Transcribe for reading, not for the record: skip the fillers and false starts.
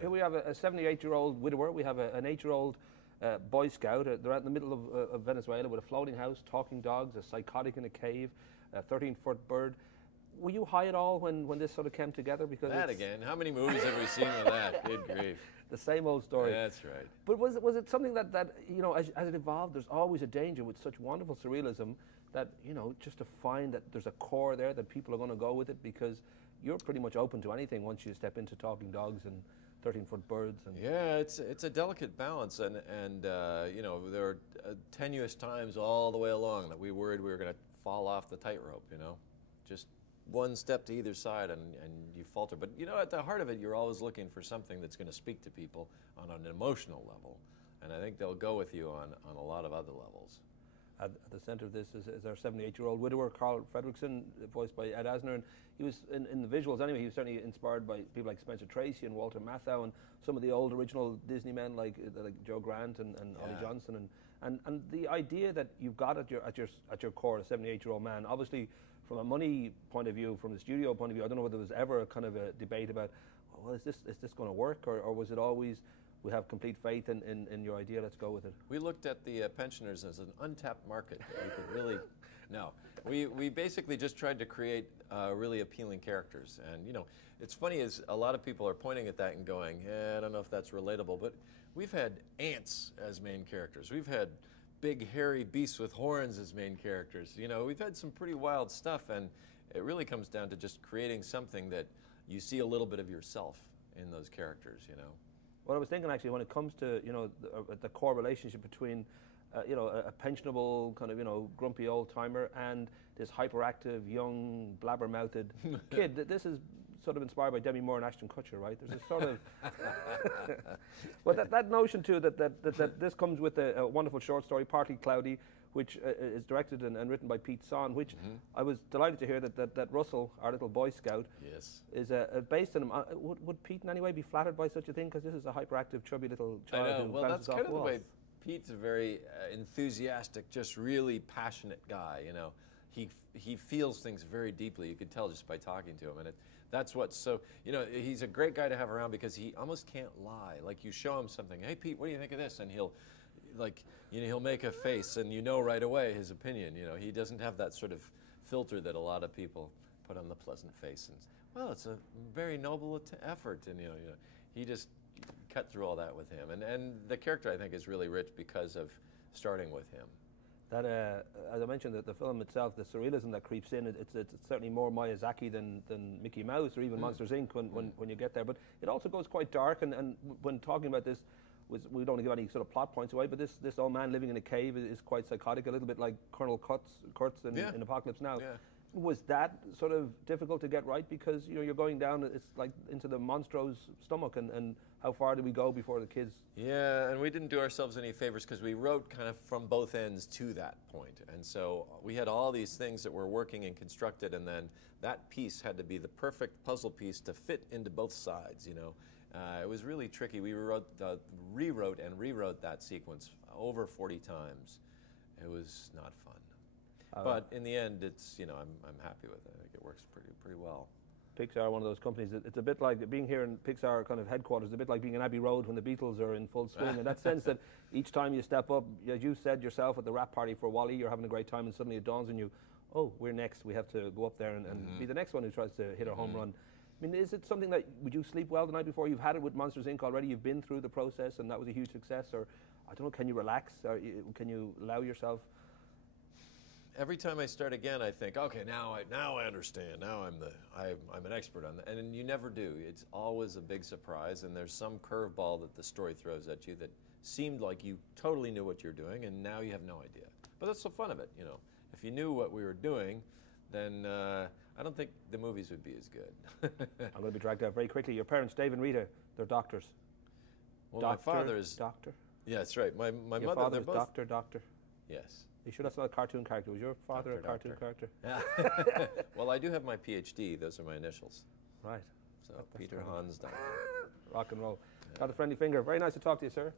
Here we have a 78-year-old widower. We have an 8-year-old Boy Scout. They're out in the middle of Venezuela with a floating house, talking dogs, a psychotic in a cave, a 13-foot bird. Were you high at all when this sort of came together? Because that again, how many movies have we seen with that? Good grief. The same old story. That's right. But was it something that you know, as it evolved, there's always a danger with such wonderful surrealism that, you know, just to find that there's a core there that people are going to go with it, because you're pretty much open to anything once you step into talking dogs and 13-foot birds. And yeah, it's a delicate balance, and you know, there are tenuous times all the way along that we worried we were going to fall off the tightrope, you know, just one step to either side and you falter. But you know, at the heart of it, you're always looking for something that's going to speak to people on an emotional level, and I think they'll go with you on a lot of other levels. At the center of this is our 78-year-old widower, Carl Fredrickson, voiced by Ed Asner, and he was, in the visuals anyway, he was certainly inspired by people like Spencer Tracy and Walter Matthau and some of the old original Disney men like Joe Grant and Ollie Johnson, and the idea that you've got at your core a 78-year-old man. Obviously, from a money point of view, from the studio point of view, I don't know whether there was ever a kind of a debate about, well, is this going to work, or was it always, we have complete faith in your idea, let's go with it? We looked at the pensioners as an untapped market that we could really, no. We basically just tried to create really appealing characters. And you know, it's funny is a lot of people are pointing at that and going, I don't know if that's relatable, but we've had ants as main characters. We've had big hairy beasts with horns as main characters. You know, we've had some pretty wild stuff, and it really comes down to just creating something that you see a little bit of yourself in those characters, you know. Well, I was thinking actually, when it comes to, you know, the core relationship between, you know, a pensionable kind of, you know, grumpy old timer and this hyperactive, young, blabber-mouthed kid. This is sort of inspired by Demi Moore and Ashton Kutcher, right? There's a sort of, well, that notion too that this comes with a wonderful short story, Partly Cloudy, which is directed and written by Pete Son, which I was delighted to hear that Russell, our little Boy Scout, yes, is based on him. Would Pete in any way be flattered by such a thing? Because this is a hyperactive, chubby little child. I know. Who well, bounces that's kind off of walls. the way Pete's a very enthusiastic, just really passionate guy, you know. He feels things very deeply. You could tell just by talking to him, and that's what's so, you know, he's a great guy to have around because he almost can't lie. Like, you show him something, hey Pete, what do you think of this? And he'll, like, you know, he'll make a face and you know right away his opinion. You know, he doesn't have that sort of filter that a lot of people put on the pleasant face and, well, it's a very noble effort, and you know, he just cut through all that with him. And the character, I think, is really rich because of starting with him. That, as I mentioned, the film itself, the surrealism that creeps in, it's certainly more Miyazaki than Mickey Mouse or even Monsters Inc. when you get there. But it also goes quite dark, and when talking about this, we don't want to give any sort of plot points away, but this old man living in a cave is quite psychotic, a little bit like Colonel Kurtz in Apocalypse Now. Yeah. Was that sort of difficult to get right? Because, you know, you're going down, it's like into the monstro's stomach, and how far do we go before the kids? Yeah, and we didn't do ourselves any favors because we wrote kind of from both ends to that point. And so we had all these things that were working and constructed, and then that piece had to be the perfect puzzle piece to fit into both sides, you know. It was really tricky. We rewrote and rewrote that sequence over 40 times. It was not fun. But in the end, it's, you know, I'm happy with it. I think it works pretty well. Pixar, one of those companies, it's a bit like being here in Pixar kind of headquarters, a bit like being in Abbey Road when the Beatles are in full swing, in that sense that each time you step up, as you said yourself at the wrap party for Wall-E, you're having a great time, and suddenly it dawns on you, oh, we're next, we have to go up there and be the next one who tries to hit a home run. I mean, is it something that, would you sleep well the night before? You've had it with Monsters Inc. already, you've been through the process, and that was a huge success, or, I don't know, can you relax, or can you allow yourself? Every time I start again, I think, okay, now I understand. Now I'm an expert on that, and you never do. It's always a big surprise, and there's some curveball that the story throws at you that seemed like you totally knew what you're doing, and now you have no idea. But that's the fun of it, you know. If you knew what we were doing, then I don't think the movies would be as good. I'm going to be dragged out very quickly. Your parents, Dave and Rita, they're doctors. Well, my father is doctor. Yeah, that's right. My mother. Your father is both doctor. Yes. You sure that's not a cartoon character? Was your father a cartoon character? Yeah. Well, I do have my PhD. Those are my initials. Right. So Peter Hans Doctor. Rock and roll. Yeah. Not a friendly finger. Very nice to talk to you, sir.